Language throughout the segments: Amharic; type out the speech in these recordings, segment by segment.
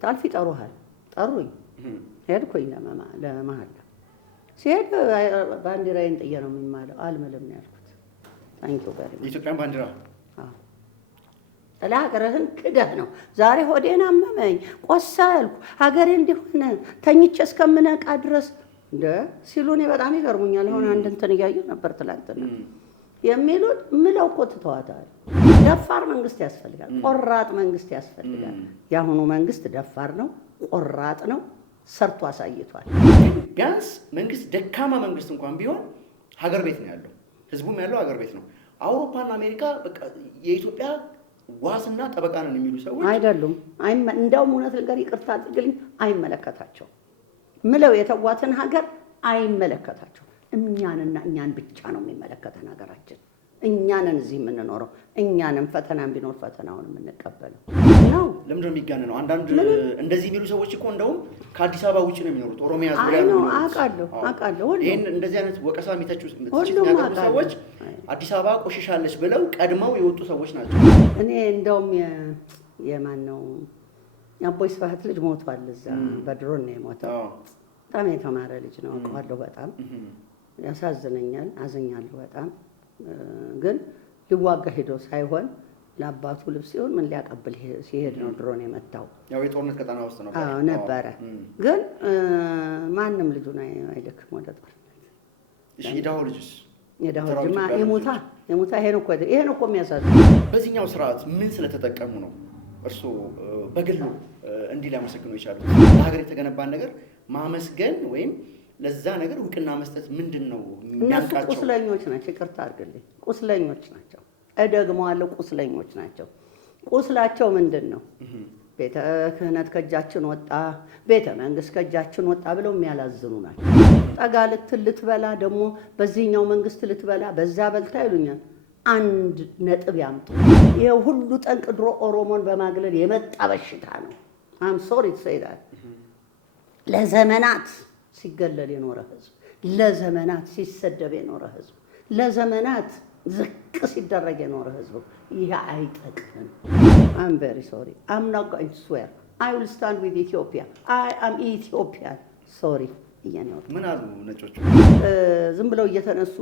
ስታልፍ ይጠሩሃል። ጠሩኝ። ሄድኩኝ ለመሀል ሲሄድ ባንዲራዬን ጥዬ ነው የሚማለው። አልምልም ነው ያልኩት። ታንኪው ጋር የኢትዮጵያን ባንዲራ ጥላ ሀገርህን ክደህ ነው። ዛሬ ሆዴን አመመኝ፣ ቆሰልኩ፣ ሀገሬ እንዲሆነ ተኝቼ እስከምነቃ ድረስ እንደ ሲሉ እኔ በጣም ይገርሙኛል። አሁን አንድ እንትን እያየሁ ነበር ትላንትና የሚሉት ምለው እኮ ትተዋታል። ደፋር መንግስት ያስፈልጋል፣ ቆራጥ መንግስት ያስፈልጋል። የአሁኑ መንግስት ደፋር ነው፣ ቆራጥ ነው፣ ሰርቶ አሳይቷል። ቢያንስ መንግስት ደካማ መንግስት እንኳን ቢሆን ሀገር ቤት ነው ያለው፣ ህዝቡም ያለው ሀገር ቤት ነው። አውሮፓና አሜሪካ በቃ የኢትዮጵያ ዋስና ጠበቃ ነን የሚሉ ሰዎች አይደሉም። እንደውም እውነት ነገር ይቅርታ አድርግልኝ፣ አይመለከታቸውም። ምለው የተዋትን ሀገር አይመለከታቸው። እኛንና እኛን ብቻ ነው የሚመለከተን ሀገራችን። እኛንን እዚህ የምንኖረው እኛንን ፈተናም ቢኖር ፈተናውን የምንቀበለው ነው። ለምንድን ነው የሚጋነነው? አንዳንድ እንደዚህ የሚሉ ሰዎች እኮ እንደውም ከአዲስ አበባ ውጭ ነው የሚኖሩት። ኦሮሚያ ዙሪያ ነው። አውቃለሁ። ይሄን እንደዚህ አይነት ወቀሳ የሚተቹ ሰዎች አዲስ አበባ ቆሽሻለች ብለው ቀድመው የወጡ ሰዎች ናቸው። እኔ እንደውም የማን ነው የአቦይ ስብሐት ልጅ ሞቷል። እዛ በድሮን ነው የሞተው። በጣም የተማረ ልጅ ነው፣ አውቀዋለሁ። በጣም ያሳዝነኛል፣ አዝኛለሁ በጣም ግን ሊዋጋ ሄዶ ሳይሆን ለአባቱ ልብስ ሲሆን ምን ሊያቀብል ሲሄድ ነው ድሮን የመታው። ያው የጦርነት ቀጠና ውስጥ ነበረ። ግን ማንም ልጁን አይልክም ወደ ጦርነት። እሺ የዳው ልጅስ? የዳው ልጅማ የሞታ ይሄን እኮ የሚያሳዝነው። በዚህኛው ስርዓት ምን ስለተጠቀሙ ነው እርስዎ በግሉ እንዲህ ሊያመሰግኑ የቻሉት? ለሀገር የተገነባን ነገር ማመስገን ወይም ለዛ ነገር እውቅና መስጠት ምንድን ነው እነሱ ቁስለኞች ናቸው። ይቅርታ አድርግልኝ፣ ቁስለኞች ናቸው። እደግመዋለሁ፣ ቁስለኞች ናቸው። ቁስላቸው ምንድን ነው? ቤተ ክህነት ከእጃችን ወጣ፣ ቤተ መንግስት ከእጃችን ወጣ ብለው የሚያላዝኑ ናቸው። ጠጋ ልትበላ ደግሞ በዚህኛው መንግስት ልትበላ በዛ በልታ ይሉኛል። አንድ ነጥብ ያምጡ። ይሄ ሁሉ ጠንቅ ድሮ ኦሮሞን በማግለል የመጣ በሽታ ነው። አም ሶሪ ቱ ሴይ ዳት ለዘመናት ሲገለል የኖረ ህዝብ፣ ለዘመናት ሲሰደብ የኖረ ህዝብ፣ ለዘመናት ዝቅ ሲደረግ የኖረ ህዝብ። ይሄ አይጠቅምም። አም ቬሪ ሶሪ አም ኖት ጎይንግ ቱ ስዌር አይ ዊል ስታንድ ዊዝ ኢትዮጵያ አይ አም ኢትዮጵያን ሶሪ እያነው ምን አሉ ነጮቹ? ዝም ብለው እየተነሱ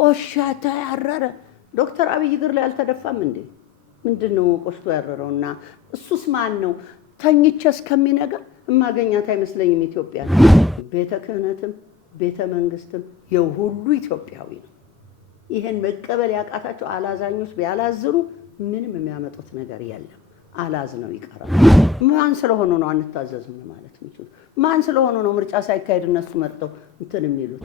ቆሻታ ያረረ ዶክተር አብይ እግር ላይ አልተደፋም እንዴ? ምንድነው ቆሽቶ ያረረውና? እሱስ ማን ነው? ተኝቼ እስከሚነጋ እማገኛት አይመስለኝም ኢትዮጵያ። ቤተ ክህነትም ቤተ መንግስትም የሁሉ ኢትዮጵያዊ ነው። ይሄን መቀበል ያቃታቸው አላዛኞች ቢያላዝኑ ምንም የሚያመጡት ነገር የለም። አላዝነው ይቀራል። ማን ስለሆኑ ነው አንታዘዝም ማለት ነው? ማን ስለሆኑ ነው ምርጫ ሳይካሄድ እነሱ መርጠው እንትን የሚሉት?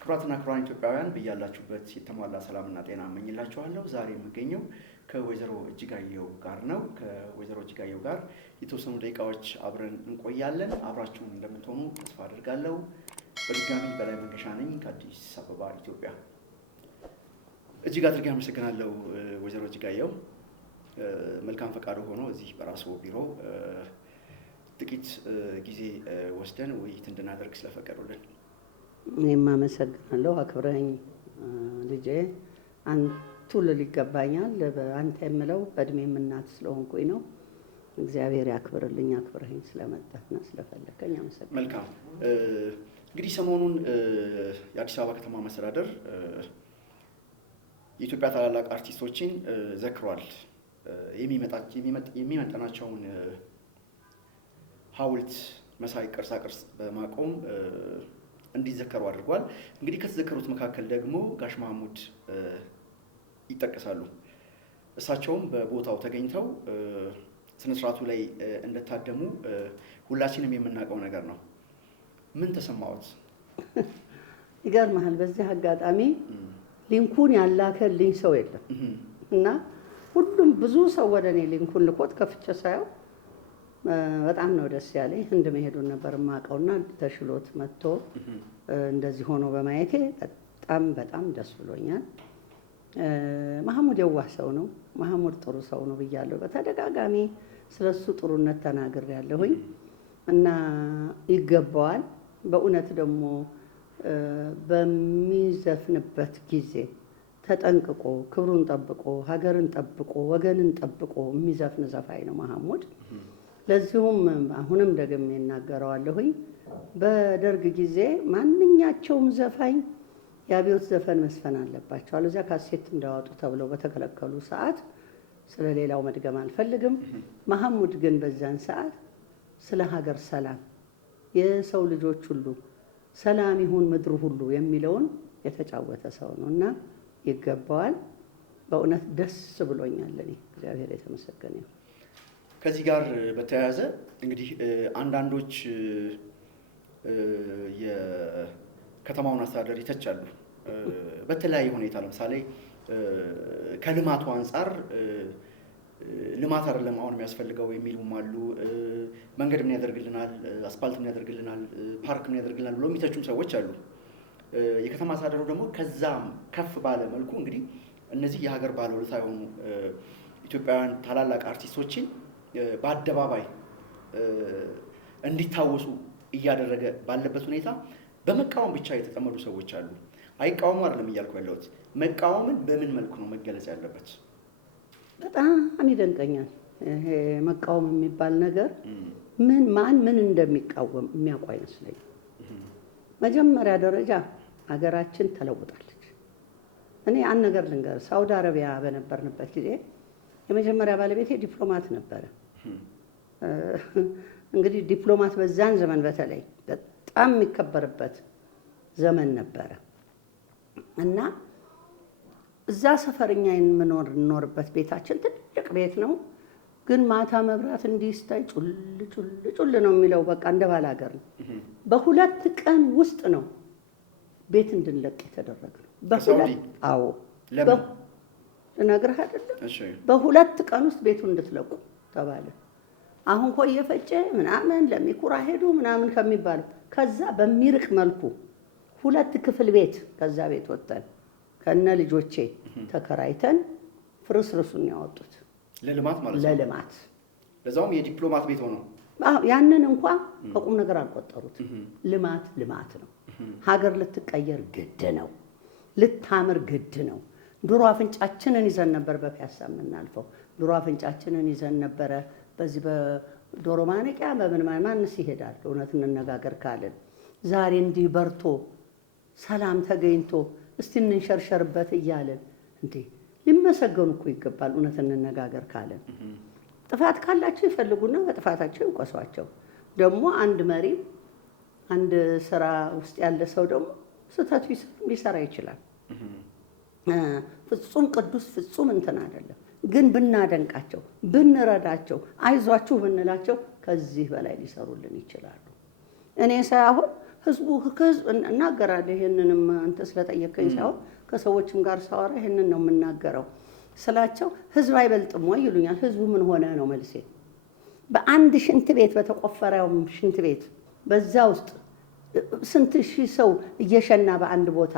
ክቡራትና ክቡራን ኢትዮጵያውያን በያላችሁበት የተሟላ ሰላምና ጤና እመኝላችኋለሁ። ዛሬ የምገኘው ከወይዘሮ እጅጋየሁ ጋር ነው። ከወይዘሮ እጅጋየሁ ጋር የተወሰኑ ደቂቃዎች አብረን እንቆያለን። አብራችሁን እንደምትሆኑ ተስፋ አድርጋለሁ። በድጋሚ በላይ መንገሻ ነኝ ከአዲስ አበባ ኢትዮጵያ። እጅግ አድርጌ አመሰግናለሁ ወይዘሮ እጅጋየሁ። መልካም ፈቃዱ ሆኖ እዚህ በራስዎ ቢሮ ጥቂት ጊዜ ወስደን ውይይት እንድናደርግ ስለፈቀዱልን እኔም አመሰግናለሁ። አክብረኝ ልጄ አንቱ ልል ይገባኛል። አንተ የምለው በእድሜም እናት ስለሆንኩኝ ነው። እግዚአብሔር ያክብርልኝ፣ አክብረኸኝ ስለመጣህና ስለፈለከኝ አመሰግናለሁ። መልካም። እንግዲህ ሰሞኑን የአዲስ አበባ ከተማ መስተዳደር የኢትዮጵያ ታላላቅ አርቲስቶችን ዘክሯል። የሚመጠናቸውን ሐውልት መሳይ ቅርጻቅርጽ በማቆም እንዲዘከሩ አድርጓል። እንግዲህ ከተዘከሩት መካከል ደግሞ ጋሽ መሐሙድ ይጠቀሳሉ። እሳቸውም በቦታው ተገኝተው ስነስርዓቱ ላይ እንደታደሙ ሁላችንም የምናውቀው ነገር ነው። ምን ተሰማዎት? ይገርምሃል፣ በዚህ አጋጣሚ ሊንኩን ያላከልኝ ሰው የለም እና ሁሉም ብዙ ሰው ወደ እኔ ሊንኩን ልኮት ከፍቼ ሳየው በጣም ነው ደስ ያለኝ። ህንድ መሄዱን ነበር የማውቀውና ተሽሎት መጥቶ እንደዚህ ሆኖ በማየቴ በጣም በጣም ደስ ብሎኛል። መሐሙድ የዋህ ሰው ነው። መሐሙድ ጥሩ ሰው ነው ብያለሁ። በተደጋጋሚ ስለሱ ጥሩነት ተናግሬያለሁኝ እና ይገባዋል። በእውነት ደግሞ በሚዘፍንበት ጊዜ ተጠንቅቆ ክብሩን ጠብቆ ሀገርን ጠብቆ ወገንን ጠብቆ የሚዘፍን ዘፋኝ ነው መሐሙድ። ለዚሁም አሁንም ደግሜ እናገረዋለሁኝ። በደርግ ጊዜ ማንኛቸውም ዘፋኝ የአብዮት ዘፈን መስፈን አለባቸው፣ አለዚያ ካሴት እንዳወጡ ተብለው በተከለከሉ ሰዓት ስለ ሌላው መድገም አልፈልግም። መሐሙድ ግን በዛን ሰዓት ስለ ሀገር ሰላም፣ የሰው ልጆች ሁሉ ሰላም ይሁን ምድሩ ሁሉ የሚለውን የተጫወተ ሰው ነው እና ይገባዋል። በእውነት ደስ ብሎኛል። እኔ እግዚአብሔር የተመሰገነ ይሁን። ከዚህ ጋር በተያያዘ እንግዲህ አንዳንዶች የከተማውን አስተዳደር ይተቻሉ በተለያየ ሁኔታ። ለምሳሌ ከልማቱ አንጻር ልማት አይደለም አሁን የሚያስፈልገው የሚሉም አሉ። መንገድ ምን ያደርግልናል፣ አስፓልት ምን ያደርግልናል፣ ፓርክ ምን ያደርግልናል ብሎ የሚተቹም ሰዎች አሉ። የከተማ አስተዳደሩ ደግሞ ከዛም ከፍ ባለ መልኩ እንግዲህ እነዚህ የሀገር ባለውለታ የሆኑ ኢትዮጵያውያን ታላላቅ አርቲስቶችን በአደባባይ እንዲታወሱ እያደረገ ባለበት ሁኔታ በመቃወም ብቻ የተጠመዱ ሰዎች አሉ። አይቃወሙ አይደለም እያልኩ ያለሁት፣ መቃወምን በምን መልኩ ነው መገለጽ ያለበት? በጣም ይደንቀኛል። ይሄ መቃወም የሚባል ነገር ማን ምን እንደሚቃወም የሚያውቁ አይመስለኝም። መጀመሪያ ደረጃ ሀገራችን ተለውጣለች። እኔ አንድ ነገር ልንገር፣ ሳውዲ አረቢያ በነበርንበት ጊዜ የመጀመሪያ ባለቤቴ ዲፕሎማት ነበረ። እንግዲህ ዲፕሎማት በዛን ዘመን በተለይ በጣም የሚከበርበት ዘመን ነበረ እና እዛ ሰፈርኛ የምንኖርበት ቤታችን ትልቅ ቤት ነው፣ ግን ማታ መብራት እንዲስታይ ጩል ጩል ጩል ነው የሚለው። በቃ እንደ ባል ሀገር ነው። በሁለት ቀን ውስጥ ነው ቤት እንድንለቅ የተደረገው። አዎ ልነግርህ አይደለም፣ በሁለት ቀን ውስጥ ቤቱን እንድትለቁ ተባለ። አሁን ኮየ ፈጬ ምናምን ለሚኩራ ሄዱ ምናምን ከሚባለው ከዛ በሚርቅ መልኩ 2 ክፍል ቤት ከዛ ቤት ወጥተን ከነ ልጆቼ ተከራይተን ፍርስርሱን ያወጡት ለልማት ማለት ነው። ለልማት ለዛውም የዲፕሎማት ቤት ሆኖ ያንን እንኳን ከቁም ነገር አልቆጠሩት። ልማት ነው። ሀገር ልትቀየር ግድ ነው፣ ልታምር ግድ ነው። ድሮ አፍንጫችንን ይዘን ነበር በፒያሳ የምናልፈው። ድሮ አፍንጫችንን ይዘን ነበረ በዚህ በዶሮ ማነቂያ በምን ማንስ ይሄዳል? እውነት እንነጋገር ካልን ዛሬ እንዲህ በርቶ ሰላም ተገኝቶ እስቲ እንንሸርሸርበት እያልን እንዴ ሊመሰገኑ እኮ ይገባል። እውነት እንነጋገር ካልን ጥፋት ካላቸው ይፈልጉና በጥፋታቸው ይውቀሷቸው። ደግሞ አንድ መሪ አንድ ስራ ውስጥ ያለ ሰው ደግሞ ስህተት ሊሰራ ይችላል። ፍጹም ቅዱስ ፍጹም እንትን አይደለም። ግን ብናደንቃቸው፣ ብንረዳቸው፣ አይዟችሁ ብንላቸው ከዚህ በላይ ሊሰሩልን ይችላሉ። እኔ ሳይሆን ህዝቡ ከህዝብ እናገራለሁ። ይሄንንም አንተ ስለጠየቀኝ ሳይሆን ከሰዎችም ጋር ሳወራ ይሄንን ነው የምናገረው ስላቸው ህዝብ አይበልጥም ወይ ይሉኛል። ህዝቡ ምን ሆነ ነው መልሴ። በአንድ ሽንት ቤት በተቆፈረው ሽንት ቤት በዛ ውስጥ ስንት ሺህ ሰው እየሸና በአንድ ቦታ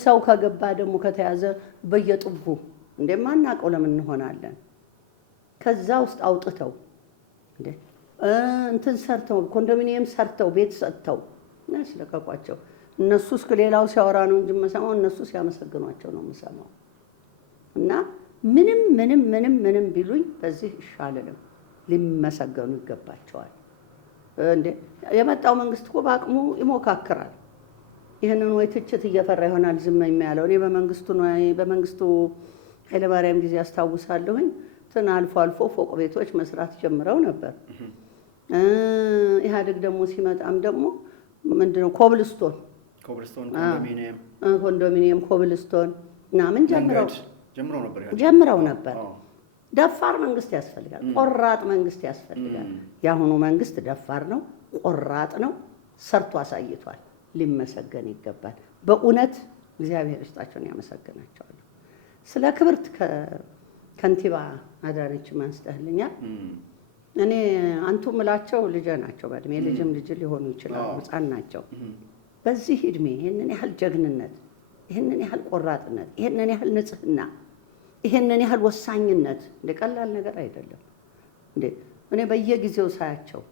ሰው ከገባ ደግሞ ከተያዘ በየጥቡ እንደማናውቀው ለምን እንሆናለን? ከዛ ውስጥ አውጥተው እንዴ እንትን ሰርተው ኮንዶሚኒየም ሰርተው ቤት ሰጥተው ያስለቀቋቸው እነሱ እስከ ሌላው ሲያወራ ነው እንጂ የምሰማው እነሱ ሲያመሰግኗቸው ነው የምሰማው። እና ምንም ምንም ምንም ምንም ቢሉኝ በዚህ ይሻልንም ሊመሰገኑ ይገባቸዋል። እንዴ የመጣው መንግስት እኮ በአቅሙ ይሞካክራል። ይህንን ወይ ትችት እየፈራ ይሆናል ዝም የሚያለው። እኔ በመንግስቱ ኃይለማርያም ጊዜ አስታውሳለሁኝ አልፎ አልፎ ፎቅ ቤቶች መስራት ጀምረው ነበር። ኢህአዴግ ደግሞ ሲመጣም ደግሞ ምንድነው ኮንዶሚኒየም ኮብልስቶን ምናምን ጀምረው ነበር። ደፋር መንግስት ያስፈልጋል። ቆራጥ መንግስት ያስፈልጋል። የአሁኑ መንግስት ደፋር ነው፣ ቆራጥ ነው፣ ሰርቶ አሳይቷል። ሊመሰገን ይገባል። በእውነት እግዚአብሔር ይስጣቸውን ያመሰግናቸዋል። ስለ ክብርት ከንቲባ አዳነች አንስተህልኛል። እኔ አንቱ ምላቸው ልጄ ናቸው። በእድሜ ልጅም ልጅ ሊሆኑ ይችላሉ፣ ህፃን ናቸው። በዚህ እድሜ ይህንን ያህል ጀግንነት፣ ይህንን ያህል ቆራጥነት፣ ይህንን ያህል ንጽህና፣ ይህንን ያህል ወሳኝነት እንደ ቀላል ነገር አይደለም። እንዴ እኔ በየጊዜው ሳያቸው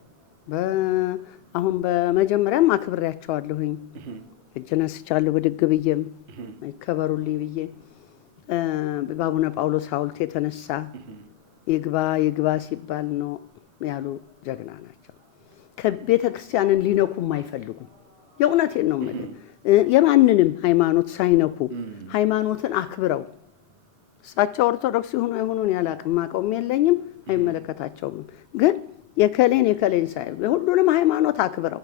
አሁን በመጀመሪያም አክብሬያቸዋለሁኝ። እጅ ነስቻለሁ ብድግ ብዬም ይከበሩልኝ ብዬ በአቡነ ጳውሎስ ሐውልት የተነሳ ይግባ ሲባል ነው ያሉ ጀግና ናቸው። ከቤተ ክርስቲያንን ሊነኩም አይፈልጉም። የእውነቴን ነው የምልህ። የማንንም ሃይማኖት ሳይነኩ ሃይማኖትን አክብረው እሳቸው ኦርቶዶክስ ይሁኑ አይሁኑን ያላቅም አውቀውም የለኝም፣ አይመለከታቸውም። ግን የከሌን ሳይሉ የሁሉንም ሃይማኖት አክብረው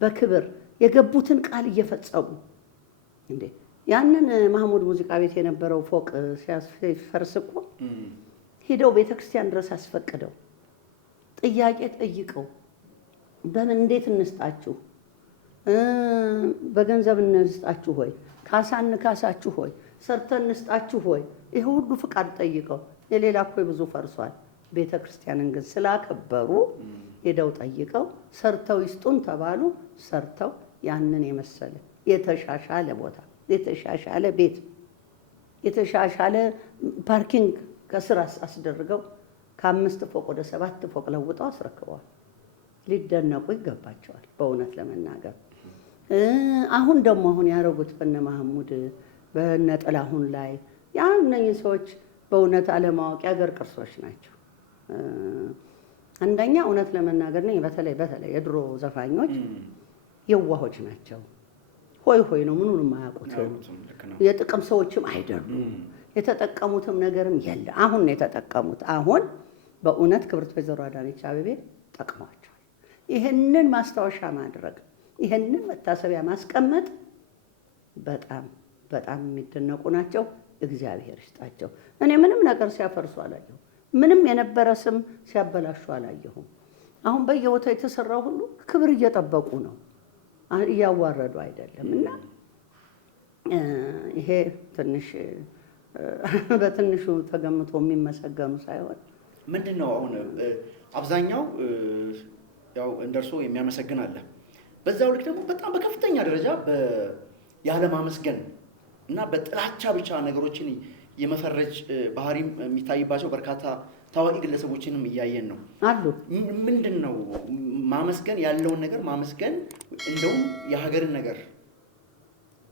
በክብር የገቡትን ቃል እየፈጸሙ እንዴ ያንን ማህሙድ ሙዚቃ ቤት የነበረው ፎቅ ሲፈርስ እኮ ሄደው ቤተክርስቲያን ድረስ አስፈቅደው ጥያቄ ጠይቀው በምን እንዴት እንስጣችሁ፣ በገንዘብ እንስጣችሁ ሆይ፣ ካሳ እንካሳችሁ ሆይ፣ ሰርተን እንስጣችሁ ሆይ፣ ይሄ ሁሉ ፍቃድ ጠይቀው የሌላ እኮ ብዙ ፈርሷል። ቤተክርስቲያንን ግን ስላከበሩ ሄደው ጠይቀው ሰርተው ይስጡን ተባሉ። ሰርተው ያንን የመሰለ የተሻሻለ ቦታ፣ የተሻሻለ ቤት፣ የተሻሻለ ፓርኪንግ ከስር አስደርገው ከ5 ፎቅ ወደ 7 ፎቅ ለውጠው አስረክበዋል። ሊደነቁ ይገባቸዋል በእውነት ለመናገር። አሁን ደግሞ ያረጉት በነ ማህሙድ በነ ጥላሁን ላይ እነኚህ ሰዎች በእውነት አለማወቅ የአገር ቅርሶች ናቸው። አንደኛ እውነት ለመናገር ነው በተለይ የድሮ ዘፋኞች የዋሆች ናቸው። ሆይ ነው፣ ምኑንም አያውቁትም። የጥቅም ሰዎችም አይደሉም። የተጠቀሙትም ነገርም የለ። አሁን ነው የተጠቀሙት። አሁን በእውነት ክብርት ወይዘሮ አዳነች አቤቤ ጠቅሟቸዋል። ይህንን ማስታወሻ ማድረግ፣ ይህንን መታሰቢያ ማስቀመጥ በጣም በጣም የሚደነቁ ናቸው። እግዚአብሔር ይስጣቸው። እኔ ምንም ነገር ሲያፈርሱ አላየሁም። ምንም የነበረ ስም ሲያበላሹ አላየሁም። አሁን በየቦታው የተሰራው ሁሉ ክብር እየጠበቁ ነው፣ እያዋረዱ አይደለም። እና ይሄ ትንሽ በትንሹ ተገምቶ የሚመሰገኑ ሳይሆን ምንድን ነው አሁን አብዛኛው ያው እንደርሶ የሚያመሰግን አለ። በዛው ልክ ደግሞ በጣም በከፍተኛ ደረጃ ያለማመስገን እና በጥላቻ ብቻ ነገሮችን የመፈረጅ ባህሪም የሚታይባቸው በርካታ ታዋቂ ግለሰቦችንም እያየን ነው አሉ። ምንድን ነው ማመስገን ያለውን ነገር ማመስገን፣ እንደውም የሀገርን ነገር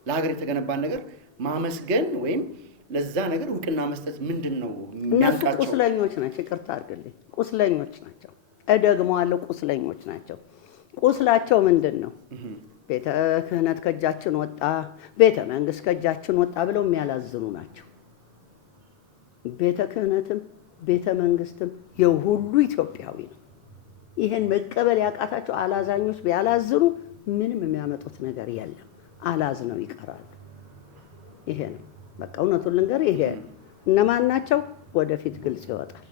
ለሀገር የተገነባን ነገር ማመስገን ወይም ለዛ ነገር እውቅና መስጠት ምንድን ነው የሚያንቃቸው? እነሱ ቁስለኞች ናቸው። ይቅርታ አድርግልኝ፣ ቁስለኞች ናቸው። እደግመዋለሁ፣ ቁስለኞች ናቸው። ቁስላቸው ምንድን ነው? ቤተ ክህነት ከእጃችን ወጣ፣ ቤተ መንግስት ከእጃችን ወጣ ብለው የሚያላዝኑ ናቸው። ቤተ ክህነትም ቤተ መንግስትም የሁሉ ኢትዮጵያዊ ነው። ይህን መቀበል ያቃታቸው አላዛኞች ቢያላዝኑ ምንም የሚያመጡት ነገር የለም። አላዝነው ይቀራሉ። ይሄ ነው በቃ እውነቱን ልንገር፣ ይሄ ነው። እነማን ናቸው? ወደፊት ግልጽ ይወጣል።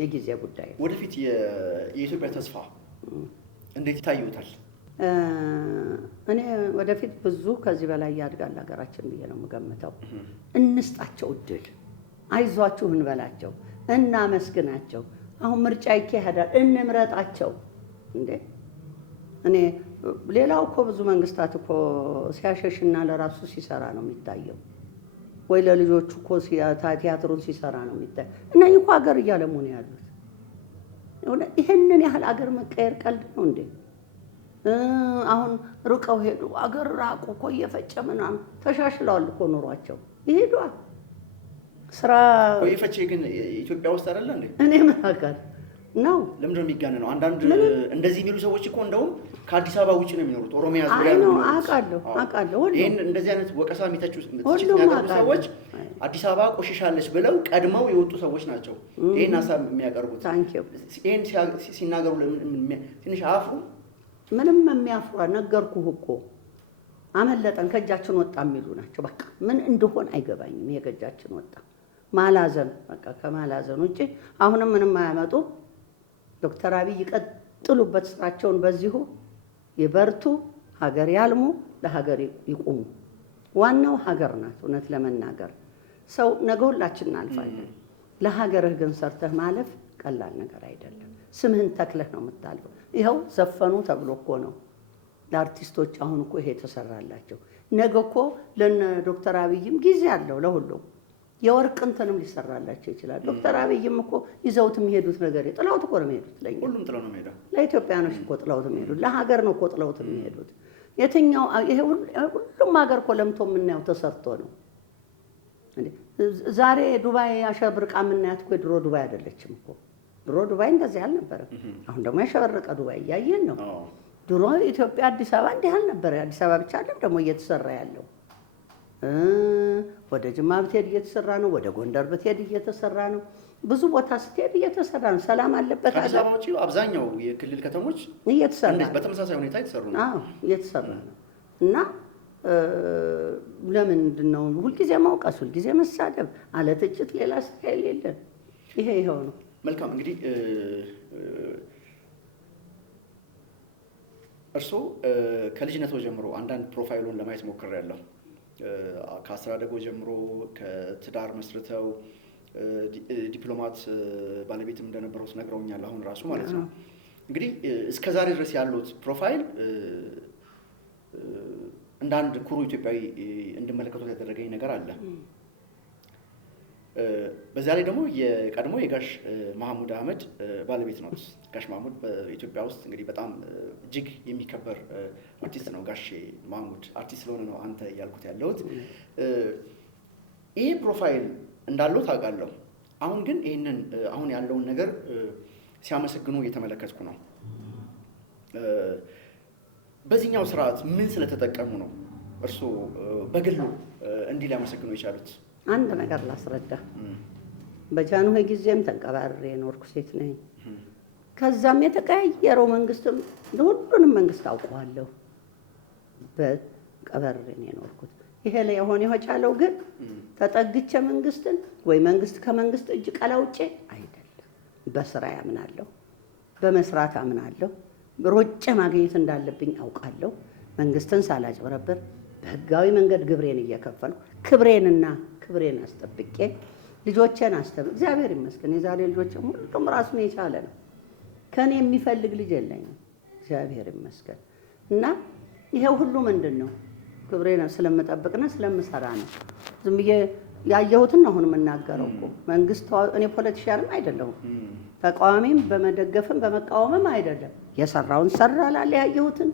የጊዜ ጉዳይ ነው። ወደፊት የኢትዮጵያ ተስፋ እንዴት ይታዩታል? እኔ ወደፊት ብዙ ከዚህ በላይ ያድጋል ሀገራችን ብዬ ነው የምገምተው። እንስጣቸው እድል፣ አይዟችሁ እንበላቸው፣ እናመስግናቸው። አሁን ምርጫ ይካሄዳል፣ እንምረጣቸው። እንዴ እኔ ሌላው እኮ ብዙ መንግስታት እኮ ሲያሸሽና ለራሱ ሲሰራ ነው የሚታየው፣ ወይ ለልጆቹ እኮ ቲያትሩን ሲሰራ ነው የሚታየው። እነዚህ እኮ ሀገር እያለሙ ነው ያሉት። ይህንን ያህል አገር መቀየር ቀልድ ነው እንዴ? አሁን ርቀው ሄዱ፣ አገር ራቁ እኮ እየፈጨ ምናምን ተሻሽለዋል እኮ ኑሯቸው ይሄዷል። ስራ ይፈቼ ግን ኢትዮጵያ ውስጥ አይደለ እንዴ? እኔ ምን አውቃለሁ ነው። ለምንድን ነው የሚጋነነው? አንዳንድ እንደዚህ የሚሉ ሰዎች እኮ እንደውም ከአዲስ አበባ ውጭ ነው የሚኖሩት፣ ኦሮሚያ ዙሪያ ነው የሚኖሩት። አውቃለሁ። ይሄን እንደዚህ አይነት ወቀሳ የሚተቹ ሰዎች አዲስ አበባ ቆሽሻለች ብለው ቀድመው የወጡ ሰዎች ናቸው ይሄን ሀሳብ የሚያቀርቡት። ይሄን ሲናገሩ ትንሽ አፍሩ። ምንም የሚያፍሩ ነገርኩህ እኮ አመለጠን ከእጃችን ወጣ የሚሉ ናቸው። በቃ ምን እንደሆነ አይገባኝም። የከእጃችን ወጣ ማላዘን፣ በቃ ከማላዘን ውጭ አሁንም ምንም አያመጡ። ዶክተር አብይ ይቀጥሉበት ስራቸውን፣ በዚሁ ይበርቱ፣ ሀገር ያልሙ፣ ለሀገር ይቁሙ። ዋናው ሀገር ናት። እውነት ለመናገር ሰው ነገ ሁላችን እናልፋለን። ለሀገርህ ግን ሰርተህ ማለፍ ቀላል ነገር አይደለም። ስምህን ተክለህ ነው የምታልፈው። ይኸው ዘፈኑ ተብሎ እኮ ነው ለአርቲስቶች አሁን እኮ ይሄ ተሰራላቸው። ነገ እኮ ለነ ዶክተር አብይም ጊዜ አለው ለሁሉም የወርቅ እንትንም ሊሰራላቸው ይችላል። ዶክተር አብይም እኮ ይዘውት የሚሄዱት ነገር ጥለውት እኮ ነው የሚሄዱት። ለኛ ሁሉም ጥለው ነው የሚሄዱት። ለኢትዮጵያኖች እኮ ጥለውት የሚሄዱት፣ ለሀገር ነው እኮ ጥለውት የሚሄዱት። የትኛው ይሄ ሁሉም ሀገር እኮ ለምቶ የምናየው ተሰርቶ ነው። ዛሬ ዱባይ አሸብርቃ የምናያት እኮ የድሮ ዱባይ አይደለችም እኮ። ድሮ ዱባይ እንደዚህ አልነበረም። አሁን ደግሞ ያሸበረቀ ዱባይ እያየን ነው። ድሮ ኢትዮጵያ አዲስ አበባ እንዲህ አልነበረ። አዲስ አበባ ብቻ አይደለም ደግሞ እየተሰራ ያለው። ወደ ጅማ ብትሄድ እየተሰራ ነው። ወደ ጎንደር ብትሄድ እየተሰራ ነው። ብዙ ቦታ ስትሄድ እየተሰራ ነው። ሰላም አለበት። አዲስ አበባ ውጪ አብዛኛው የክልል ከተሞች እየተሰራ ነው። በተመሳሳይ ሁኔታ እየተሰሩ ነው። አዎ እየተሰራ ነው። እና ለምንድን ነው ሁልጊዜ ማውቀስ፣ ሁልጊዜ መሳደብ፣ አለ ትችት ሌላ ስታይል የለም። ይሄው ነው። መልካም እንግዲህ እርስዎ ከልጅነቶ ጀምሮ አንዳንድ ፕሮፋይሉን ለማየት ሞክሬያለሁ። ከአስተዳደጎ ጀምሮ ከትዳር መስርተው ዲፕሎማት ባለቤትም እንደነበረው ነግረውኛል። አሁን ራሱ ማለት ነው። እንግዲህ እስከ ዛሬ ድረስ ያሉት ፕሮፋይል እንደ አንድ ኩሩ ኢትዮጵያዊ እንድመለከቱት ያደረገኝ ነገር አለ። በዛ ላይ ደግሞ የቀድሞ የጋሽ መሐሙድ አህመድ ባለቤት ነው። ጋሽ መሐሙድ በኢትዮጵያ ውስጥ እንግዲህ በጣም እጅግ የሚከበር አርቲስት ነው። ጋሽ መሐሙድ አርቲስት ስለሆነ ነው አንተ እያልኩት ያለሁት። ይሄ ፕሮፋይል እንዳለው ታውቃለሁ። አሁን ግን ይህንን አሁን ያለውን ነገር ሲያመሰግኑ እየተመለከትኩ ነው። በዚህኛው ስርዓት ምን ስለተጠቀሙ ነው እርስዎ በግሉ እንዲህ ሊያመሰግኑ የቻሉት? አንድ ነገር ላስረዳ። በጃንሆይ ጊዜም ተንቀባርሬ የኖርኩ ሴት ነኝ። ከዛም የተቀያየረው መንግስትም ሁሉንም መንግስት አውቀዋለሁ። በቀበሬ ነው የኖርኩት። ይሄ ላይ የሆነ የቻለው ግን ተጠግቼ መንግስትን ወይ መንግስት ከመንግስት እጅ ቀላውጬ አይደለም። በስራ ያምናለሁ፣ በመስራት አምናለሁ። ሮጬ ማግኘት እንዳለብኝ አውቃለሁ። መንግስትን ሳላጭበረብር በህጋዊ መንገድ ግብሬን እየከፈልኩ ክብሬን አስጠብቄ ልጆቼን እግዚአብሔር ይመስገን የዛሬ ልጆቼም ሁሉም ራሱን የቻለ ነው። ከኔ የሚፈልግ ልጅ የለኝም፣ እግዚአብሔር ይመስገን። እና ይሄ ሁሉ ምንድን ነው? ክብሬን ስለምጠብቅና ስለምሰራ ነው። ዝም ብዬ ያየሁትን አሁን የምናገረው እኮ መንግስት እኔ ፖለቲሻንም አይደለሁም፣ ተቃዋሚም በመደገፍም በመቃወምም አይደለም። የሰራውን ሰራ ላለ ያየሁትን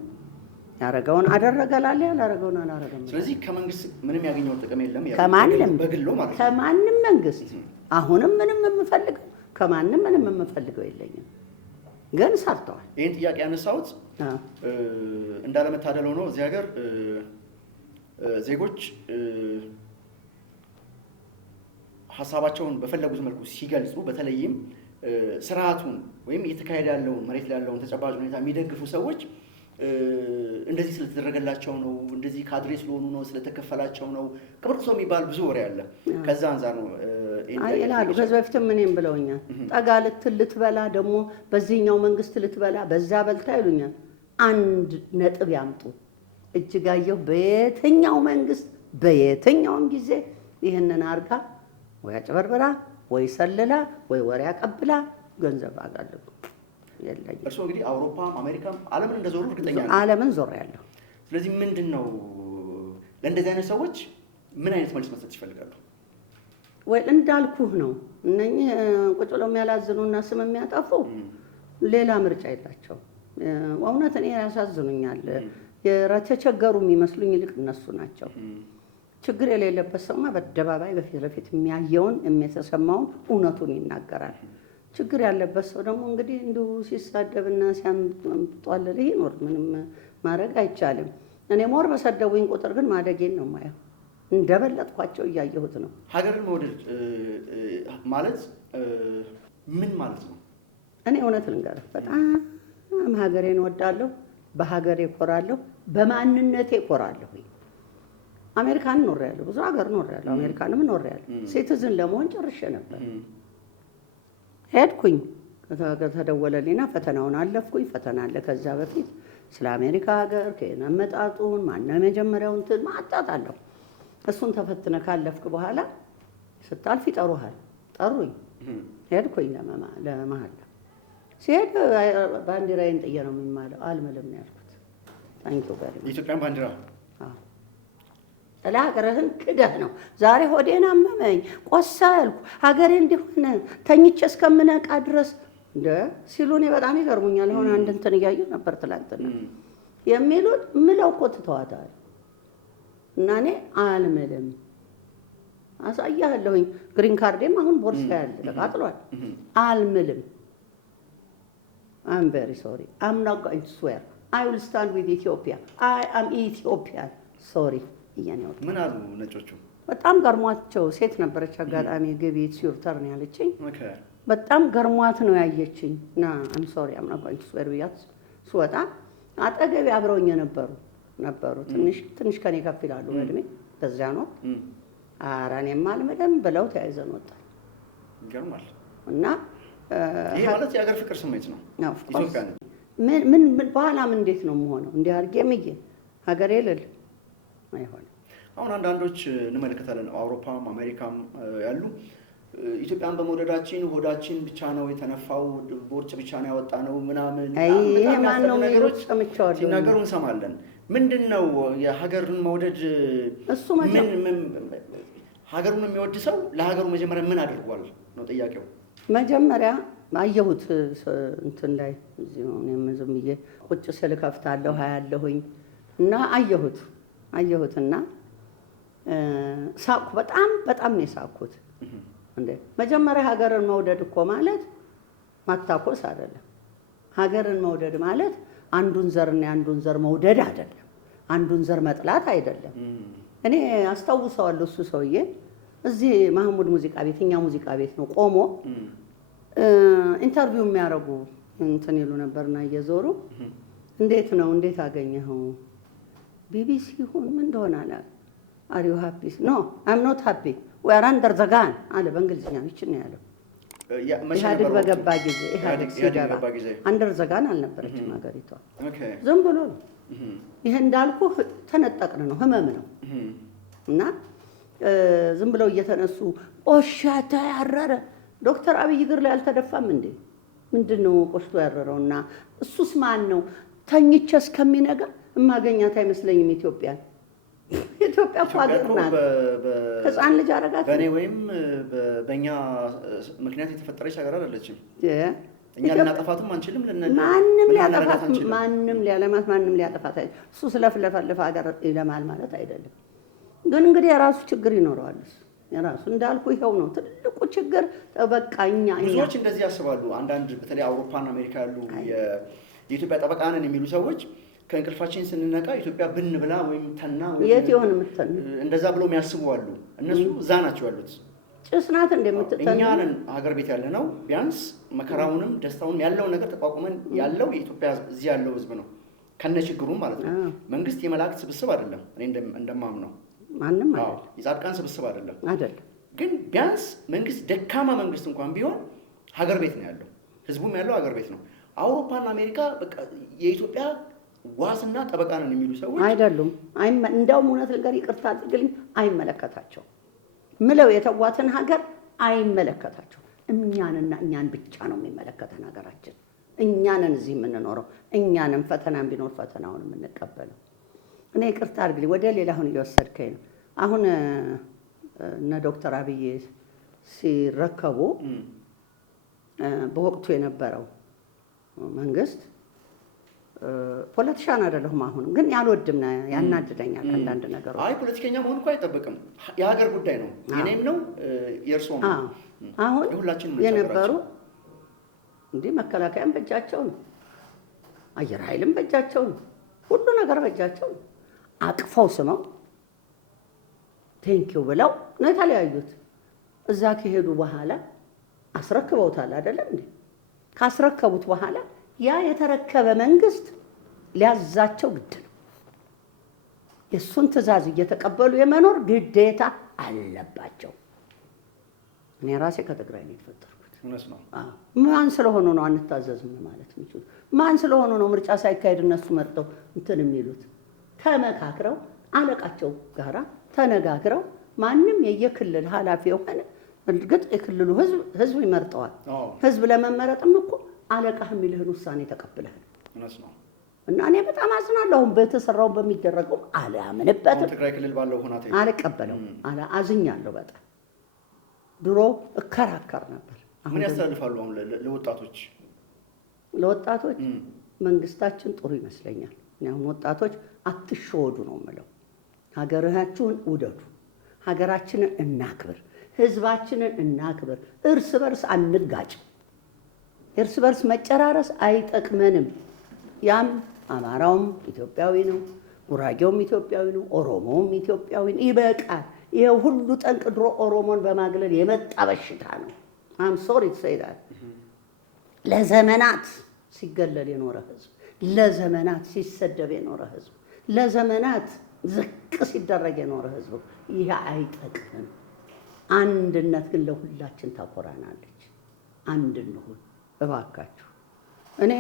ያረገውን አደረገ ላለ ያላረገውን አላረገም። ስለዚህ ከመንግስት ምንም ያገኘው ጥቅም የለም ከማንም በግሎ ማለት ነው። ከማንም መንግስት አሁንም ምንም የምፈልገው ከማንም ምንም የምፈልገው የለኝም። ግን ሰርተዋል። ይህን ጥያቄ ያነሳሁት እንዳለመታደል ሆኖ እዚህ ሀገር ዜጎች ሀሳባቸውን በፈለጉት መልኩ ሲገልጹ በተለይም ስርዓቱን ወይም እየተካሄደ ያለውን መሬት ላይ ያለውን ተጨባጭ ሁኔታ የሚደግፉ ሰዎች እንደዚህ ስለተደረገላቸው ነው፣ እንደዚህ ካድሬ ስለሆኑ ነው፣ ስለተከፈላቸው ነው ቅብርጥሶ የሚባል ብዙ ወሬ አለ። ከዛ አንፃር ነው ይላሉ። ከዚህ በፊትም እኔም ብለውኛል። ጠጋ ልትበላ ደግሞ በዚህኛው መንግስት ልትበላ በዛ በልታ ይሉኛል። አንድ ነጥብ ያምጡ። እጅጋየሁ በየትኛው መንግስት በየትኛውም ጊዜ ይህንን አርጋ ወይ አጭበርብራ ወይ ሰልላ ወይ ወሬ አቀብላ ገንዘብ አጋለጡ የለኝም። እርስዎ እንግዲህ አውሮፓም አሜሪካም ዓለምን እንደዞሩ እርግጠኛ ነኝ። ዓለምን ዞር ያለሁ። ስለዚህ ምንድን ነው ለእንደዚህ አይነት ሰዎች ምን አይነት መልስ መስጠት ይፈልጋሉ? ወይ እንዳልኩህ ነው። እነኚህ ቁጭ ብለው የሚያላዝኑና ስም የሚያጠፉ ሌላ ምርጫ የላቸው። እውነት እኔ ያሳዝኑኛል። የተቸገሩ የሚመስሉኝ ይልቅ እነሱ ናቸው። ችግር የሌለበት ሰውማ በአደባባይ በፊት ለፊት የሚያየውን የሚተሰማውን እውነቱን ይናገራል። ችግር ያለበት ሰው ደግሞ እንግዲህ እንዲሁ ሲሳደብና ሲያምጧልል ይኖር፣ ምንም ማድረግ አይቻልም። እኔ ሞር በሰደቡኝ ቁጥር ግን ማደጌን ነው የማየው። እንደበለጥኳቸው እያየሁት ነው። ሀገርን መውደድ ማለት ምን ማለት ነው? እኔ እውነት ልንገርህ፣ በጣም ሀገሬን እወዳለሁ፣ በሀገሬ እኮራለሁ፣ በማንነቴ እኮራለሁ። አሜሪካን ኖሬያለሁ፣ ብዙ ሀገር ኖሬያለሁ፣ አሜሪካንም ኖሬያለሁ። ሲቲዝን ለመሆን ጨርሼ ነበር። ሄድኩኝ፣ ከተደወለልኝና ፈተናውን አለፍኩኝ። ፈተና አለ ከዛ በፊት ስለ አሜሪካ ሀገር ከየት አመጣጡን ማነው የመጀመሪያው እንትን ማጣጣለሁ። እሱን ተፈትነ ካለፍክ በኋላ ስታልፍ ይጠሩሃል። ጠሩኝ፣ ሄድኩኝ ለመሀል ሲሄድ ባንዲራዬን ጥዬ ነው የሚማለው። አልምልም ነው ያልኩት። ታንኪዩ ጋር የኢትዮጵያን ባንዲራ ጥላ ሀገርህን ክደህ ነው። ዛሬ ሆዴን አመመኝ፣ ቆሰልኩ፣ ሀገሬ እንዲሆነ ተኝቼ እስከምነቃ ድረስ እንደ ሲሉ እኔ በጣም ይገርሙኛል። አሁን አንድ እንትን እያየሁ ነበር ትላንትና የሚሉት ምለው እኮ ትተዋታል። እና እኔ አልምልም፣ አሳያለሁኝ። ግሪን ካርዴም አሁን ቦርሳ ያለ ተቃጥሏል። አልምልም። I'm very sorry. I'm not going to swear. I will stand with Ethiopia. I am Ethiopian. Sorry. ምን አሉ ነጮቹ? በጣም ገርሟቸው፣ ሴት ነበረች አጋጣሚ ግቢ ዩር ተርን ያለችኝ። በጣም ገርሟት ነው ያየችኝ። እና I'm sorry. I'm not going to swear ብያት ስወጣ አጠገቤ አብረውኝ ነበሩ። ትንሽ ከኔ ከፍ ይላሉ በእድሜ በዚያ ነው። ኧረ እኔማ አልምልም ብለው ተያይዘን ወጣን። ይገርማል። እና ይሄ ማለት የሀገር ፍቅር ስሜት ነው። ኢትዮጵያ ነች። ምን በኋላም እንዴት ነው የምሆነው? እንዲህ አድርጌ ምዬ ሀገሬ ልል አይሆንም። አሁን አንዳንዶች እንመለከታለን፣ አውሮፓም አሜሪካም ያሉ ኢትዮጵያን በመውደዳችን ሆዳችን ብቻ ነው የተነፋው፣ ቦርጭ ብቻ ነው ያወጣ ነው ምናምን ነገሮች ሲናገሩ እንሰማለን። ምንድን ነው የሀገርን መውደድ? እሱ ሀገሩን የሚወድ ሰው ለሀገሩ መጀመሪያ ምን አድርጓል ነው ጥያቄው። መጀመሪያ አየሁት እንትን ላይ እዚህ ነው። እኔም ዝም ብዬ ቁጭ ስል ከፍታለሁ አያለሁኝ እና አየሁትና ሳቅኩ። በጣም ነው የሳቅኩት። እንዴ መጀመሪያ ሀገርን መውደድ እኮ ማለት ማታኮስ አይደለም። ሀገርን መውደድ ማለት አንዱን ዘርና አንዱን ዘር መውደድ አይደለም። አንዱን ዘር መጥላት አይደለም። እኔ አስታውሰዋለሁ፣ እሱ ሰውዬ እዚህ ማህሙድ ሙዚቃ ቤት፣ እኛ ሙዚቃ ቤት ነው ቆሞ ኢንተርቪው የሚያደርጉ እንትን ይሉ ነበርና እየዞሩ እንዴት አገኘኸው? ቢቢሲ ይሁን ምን እንደሆነ አለ። አር ዩ ሃፒ? ኖ አም ኖት ሃፒ ዊ አር አንደር ዘ ጋን አለ። በእንግሊዝኛ ይችን ነው ያለው። ኢህአዴግ በገባ ጊዜ ኢህአዴግ ሲገባ አንደር ዘ ጋን አልነበረችም ሀገሪቷ። ዝም ብሎ ነው ይሄ እንዳልኩ ተነጠቅን ነው፣ ህመም ነው። እና ዝም ብለው እየተነሱ ቆሻታ ያረረ ዶክተር አብይ እግር ላይ አልተደፋም እንዴ? ምንድነው ቆሽቶ ያረረውና? እሱስ ማን ነው? ተኝቼ እስከሚነጋ እማገኛት አይመስለኝም ኢትዮጵያ እኮ ሀገር ናት። ህፃን ልጅ አረጋት በእኔ ወይም በእኛ ምክንያት የተፈጠረች ሀገር አይደለችም። እኛ ልናጠፋትም አንችልም። ማንም ሊያጠፋት እሱ ስለፍለፈልፍ ሀገር ይለማል ማለት አይደለም። ግን እንግዲህ የራሱ ችግር ይኖረዋል። የራሱ እንዳልኩ ይኸው ነው ትልቁ ችግር። በቃ ብዙዎች እንደዚህ ያስባሉ። አንዳንድ በተለይ አውሮፓና አሜሪካ ያሉ የኢትዮጵያ ጠበቃ ነን የሚሉ ሰዎች ከእንቅልፋችን ስንነቃ ኢትዮጵያ ብን ብላ ወይም ተና የት ይሆን የምትተን እንደዛ ብለው የሚያስቡ አሉ። እነሱ እዛ ናቸው ያሉት። ጭስ ናት እንደምትተን። እኛ ነን ሀገር ቤት ያለ ነው። ቢያንስ መከራውንም ደስታውንም ያለውን ነገር ተቋቁመን ያለው የኢትዮጵያ እዚህ ያለው ህዝብ ነው ከነ ችግሩም ማለት ነው። መንግስት የመላእክት ስብስብ አይደለም። እኔ እንደማምነው ማንም አይደለም። የጻድቃን ስብስብ አይደለም። ግን ቢያንስ መንግስት ደካማ መንግስት እንኳን ቢሆን ሀገር ቤት ነው ያለው፣ ህዝቡም ያለው ሀገር ቤት ነው። አውሮፓና አሜሪካ በቃ የኢትዮጵያ ዋስና ጠበቃ ነን የሚሉ ሰዎች አይደሉም። እንደውም እውነት ነገር ይቅርታ አድርግልኝ፣ አይመለከታቸው ምለው የተዋትን ሀገር አይመለከታቸው። እኛንና እኛን ብቻ ነው የሚመለከተን ሀገራችን። እኛንን እዚህ የምንኖረው እኛንን ፈተናም ቢኖር ፈተናውን የምንቀበለው። እኔ ይቅርታ አድርግልኝ፣ ወደ ሌላ አሁን እየወሰድከኝ ነው። አሁን እነ ዶክተር አብይ ሲረከቡ በወቅቱ የነበረው መንግስት ፖለቲሻን አይደለሁም። አሁንም ግን ያልወድም ያናድደኛል አንዳንድ ነገሮች። አይ ፖለቲከኛ መሆን እኮ አይጠበቅም። የሀገር ጉዳይ ነው። የኔም ነው የእርስዎም ነው። አሁን የሁላችንም የነበሩ እንዲህ መከላከያም በእጃቸው ነው፣ አየር ኃይልም በእጃቸው ነው፣ ሁሉ ነገር በእጃቸው ነው። አቅፈው ስመው ቴንኪው ብለው ነው የተለያዩት። እዛ ከሄዱ በኋላ አስረክበውታል አይደለም እንዴ? ካስረከቡት በኋላ ያ የተረከበ መንግስት ሊያዛቸው ግድ ነው። የእሱን ትዕዛዝ እየተቀበሉ የመኖር ግዴታ አለባቸው። እኔ ራሴ ከትግራይ ነው የተፈጠርኩት። ማን ስለሆኑ ነው አንታዘዝም ማለት የሚችሉት? ማን ስለሆኑ ነው ምርጫ ሳይካሄድ እነሱ መርጠው እንትን የሚሉት? ተመካክረው አለቃቸው ጋራ ተነጋግረው ማንም የየክልል ኃላፊ የሆነ እርግጥ የክልሉ ህዝብ ይመርጠዋል። ህዝብ ለመመረጥም እኮ አለቃህ የሚልህን ውሳኔ ተቀብለሃል። እና እኔ በጣም አዝናለሁ። አሁን በተሰራው በሚደረገው አላምንበትም። ትግራይ ክልል ባለው ሁናቴ አልቀበለውም። አዝኛለሁ በጣም። ድሮ እከራከር ነበር። ምን ያስተላልፋሉ አሁን ለወጣቶች? ለወጣቶች መንግስታችን ጥሩ ይመስለኛል። አሁን ወጣቶች አትሸወዱ ነው የምለው። ሀገራችሁን ውደዱ፣ ሀገራችንን እናክብር፣ ህዝባችንን እናክብር። እርስ በርስ አንጋጭ። እርስ በርስ መጨራረስ አይጠቅመንም። ያም አማራውም ኢትዮጵያዊ ነው፣ ጉራጌውም ኢትዮጵያዊ ነው፣ ኦሮሞውም ኢትዮጵያዊ ነው። ይበቃል። ይሄ ሁሉ ጠንቅ ድሮ ኦሮሞን በማግለል የመጣ በሽታ ነው። አም ሶሪ ቱ ሴይ ዳት። ለዘመናት ሲገለል የኖረ ህዝብ፣ ለዘመናት ሲሰደብ የኖረ ህዝብ፣ ለዘመናት ዝቅ ሲደረግ የኖረ ህዝብ። ይሄ አይጠቅምም። አንድነት ግን ለሁላችን ታኮራናለች። አንድ እንሁን እባካችሁ። እኔ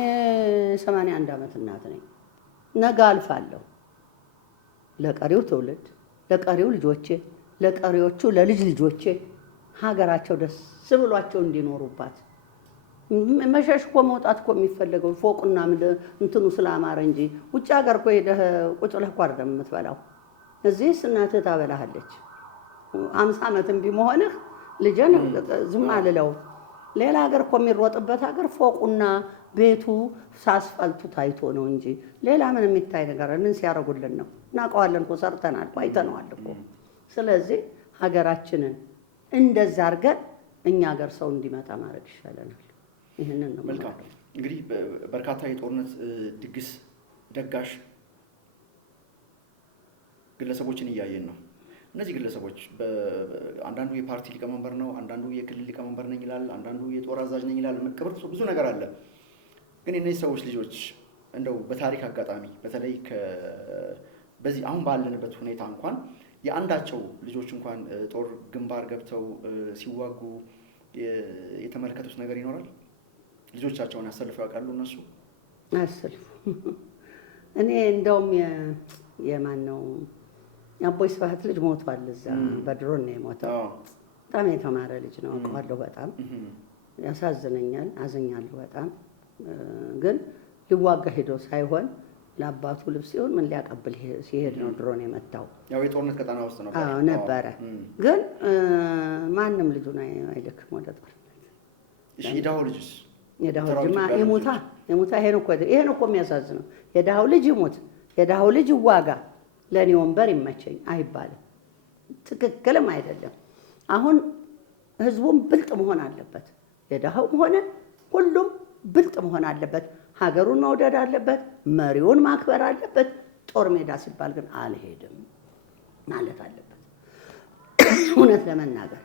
81 ዓመት እናት ነኝ። ነገ አልፋለሁ። ለቀሪው ትውልድ፣ ለቀሪው ልጆቼ፣ ለቀሪዎቹ ለልጅ ልጆቼ ሀገራቸው ደስ ብሏቸው እንዲኖሩባት። መሸሽ እኮ መውጣት እኮ የሚፈለገው ፎቁና እንትኑ ስላማረ እንጂ ውጭ ሀገር እኮ ሄደህ ቁጭ ብለህ እኮ አይደለም የምትበላው። እዚህስ እናትህ ታበላሃለች። 50 ዓመትም ቢመሆንህ ልጄን ዝም አልለው። ሌላ ሀገር እኮ የሚሮጥበት ሀገር ፎቁና ቤቱ ሳስፋልቱ ታይቶ ነው እንጂ ሌላ ምን የሚታይ ነገር ምን ሲያደርጉልን ነው? እናውቀዋለን እኮ ሰርተናል፣ አይተነዋል እኮ። ስለዚህ ሀገራችንን እንደዛ አድርገን እኛ ሀገር ሰው እንዲመጣ ማድረግ ይሻለናል። ይህንን ነው። መልካም። እንግዲህ በርካታ የጦርነት ድግስ ደጋሽ ግለሰቦችን እያየን ነው። እነዚህ ግለሰቦች አንዳንዱ የፓርቲ ሊቀመንበር ነው፣ አንዳንዱ የክልል ሊቀመንበር ነኝ ይላል፣ አንዳንዱ የጦር አዛዥ ነኝ ይላል። መቀበል ብዙ ነገር አለ። ግን የእነዚህ ሰዎች ልጆች እንደው በታሪክ አጋጣሚ በተለይ በዚህ አሁን ባለንበት ሁኔታ እንኳን የአንዳቸው ልጆች እንኳን ጦር ግንባር ገብተው ሲዋጉ የተመለከቱት ነገር ይኖራል? ልጆቻቸውን ያሰልፈው ያውቃሉ? እነሱ አያሰልፉ። እኔ እንደውም የማን ነው የአቦይ ስብሐት ልጅ ሞቷል። እዛ በድሮን ነው የሞተው። በጣም የተማረ ልጅ ነው፣ አውቀዋለሁ። በጣም ያሳዝነኛል፣ አዝኛለሁ በጣም። ግን ሊዋጋ ሄዶ ሳይሆን ለአባቱ ልብስ ሲሆን ምን ሊያቀብል ሲሄድ ነው ድሮን የመታው። ያው የጦርነት ቀጠና ውስጥ ነበረ። ግን ማንም ልጁን አይልክም ወደ ጦርነት። የድሃው ልጅስ? የድሃው ልጅማ ይሙታ። ይሄን እኮ የሚያሳዝነው የድሃው ልጅ ይሙት፣ የድሃው ልጅ ይዋጋ፣ ለእኔ ወንበር ይመቸኝ አይባልም። ትክክልም አይደለም። አሁን ህዝቡም ብልጥ መሆን አለበት። የድሃውም ሆነ ሁሉም ብልጥ መሆን አለበት። ሀገሩን መውደድ አለበት። መሪውን ማክበር አለበት። ጦር ሜዳ ሲባል ግን አልሄድም ማለት አለበት። እውነት ለመናገር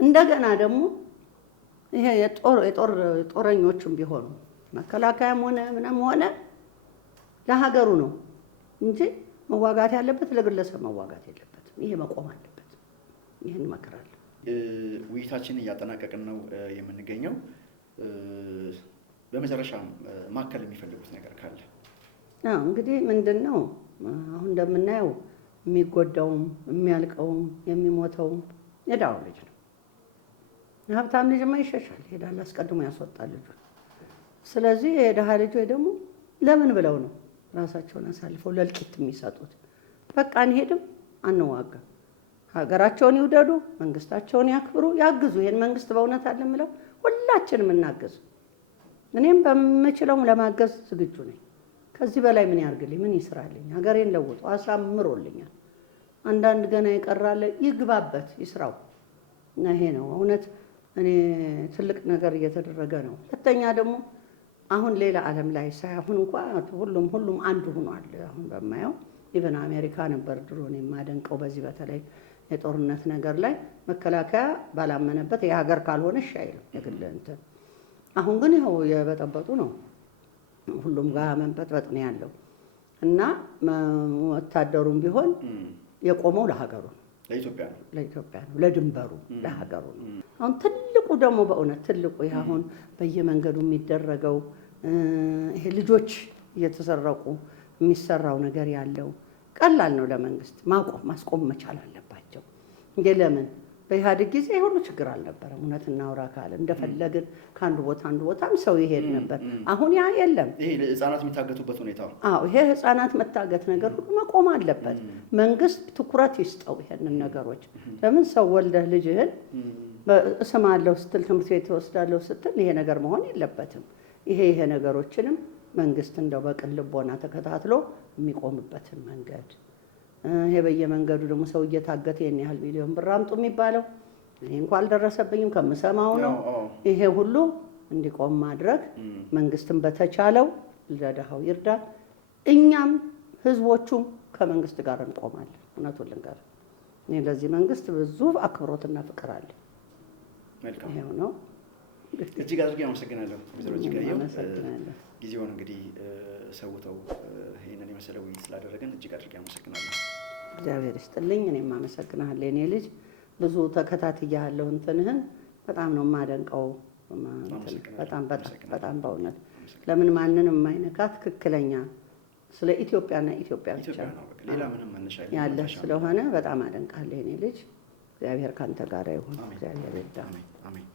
እንደገና ደግሞ ይሄ የጦረኞቹም ቢሆኑ መከላከያም ሆነ ምንም ሆነ ለሀገሩ ነው እንጂ መዋጋት ያለበት ለግለሰብ መዋጋት የለበትም። ይሄ መቆም አለበት። ይህን እመክራለሁ። ውይይታችንን እያጠናቀቅን ነው የምንገኘው። በመጨረሻም ማከል የሚፈልጉት ነገር ካለ? እንግዲህ ምንድን ነው አሁን እንደምናየው የሚጎዳውም የሚያልቀውም የሚሞተውም የድሃው ልጅ ነው። የሀብታም ልጅማ ይሸሻል፣ ይሄዳል፣ አስቀድሞ ያስወጣል ልጁ። ስለዚህ የድሃ ልጆች ደግሞ ለምን ብለው ነው ራሳቸውን አሳልፈው ለእልቂት የሚሰጡት? በቃ አንሄድም፣ አንዋጋም። ሀገራቸውን ይውደዱ፣ መንግስታቸውን ያክብሩ፣ ያግዙ። ይሄን መንግስት በእውነት አለ የምለው ሁላችንም እናግዝ። እኔም በምችለው ለማገዝ ዝግጁ ነኝ። ከዚህ በላይ ምን ያርግልኝ? ምን ይስራልኝ? ሀገሬን ለውጦ አሳምሮልኛል። አንዳንድ ገና ይቀራል፣ ይግባበት፣ ይስራው እና ይሄ ነው እውነት። እኔ ትልቅ ነገር እየተደረገ ነው። ሁለተኛ ደግሞ አሁን ሌላ ዓለም ላይ ሳይሆን እንኳን ሁሉም አንድ ሆኗል። አሁን በማየው ኢቨን አሜሪካ ነበር ድሮ እኔ የማደንቀው በዚህ በተለይ የጦርነት ነገር ላይ መከላከያ ባላመነበት የሀገር ካልሆነ እሺ አይልም የግል እንትን። አሁን ግን ይኸው የበጠበጡ ነው። ሁሉም ጋር መንበጥበጥ ነው ያለው እና ወታደሩም ቢሆን የቆመው ለሀገሩ ነው፣ ለኢትዮጵያ ነው፣ ለድንበሩ ለሀገሩ ነው። አሁን ትልቁ ደግሞ በእውነት ትልቁ ይሄ አሁን በየመንገዱ የሚደረገው ይሄ ልጆች እየተሰረቁ የሚሰራው ነገር ያለው ቀላል ነው ለመንግስት ማስቆም መቻል አለባቸው። እንዴ ለምን በኢህአዴግ ጊዜ ሁሉ ችግር አልነበረም። እውነት እናውራ ካለ እንደፈለግን ከአንዱ ቦታ አንዱ ቦታም ሰው ይሄድ ነበር። አሁን ያ የለም። ይሄ ህፃናት የሚታገቱበት ሁኔታ ነው። አዎ ይሄ ህፃናት መታገት ነገር ሁሉ መቆም አለበት። መንግስት ትኩረት ይስጠው ይሄንን ነገሮች። ለምን ሰው ወልደህ ልጅህን እሰማለሁ ስትል ትምህርት ቤት ትወስዳለሁ ስትል ይሄ ነገር መሆን የለበትም። ይሄ ነገሮችንም መንግስት እንደው በቅን ልቦና ተከታትሎ የሚቆምበትን መንገድ ይሄ በየመንገዱ ደግሞ ሰው እየታገተ ይሄን ያህል ሚሊዮን ብር አምጡ የሚባለው እኔ እንኳን አልደረሰብኝም ከምሰማው ነው። ይሄ ሁሉ እንዲቆም ማድረግ መንግስትን በተቻለው ለደሃው ይርዳል። እኛም ህዝቦቹም ከመንግስት ጋር እንቆማለን። እውነቱን ልንገር እኔ ለዚህ መንግስት ብዙ አክብሮትና ፍቅር አለ። መልካም ይሄው ነው። እጅግ አድርጌ አመሰግናለሁ ወይዘሮ እጅጋየሁ። ጊዜውን እንግዲህ ሰውተው ይሄንን የመሰለ ውይይት ስላደረገን እጅግ አድርጌ አመሰግናለሁ። እግዚአብሔር ይስጥልኝ። እኔም አመሰግናለሁ የኔ ልጅ። ብዙ ተከታትያለሁ እንትንህን በጣም ነው የማደንቀው። በጣም በእውነት ለምን ማንንም የማይነካ ትክክለኛ ስለ ኢትዮጵያና ኢትዮጵያ ብቻ ሌላ ምንም መነሻ ያለ ስለሆነ በጣም አደንቃለሁ የኔ ልጅ። እግዚአብሔር ካንተ ጋር ይሁን። እግዚአብሔር ይርዳ። አሜን።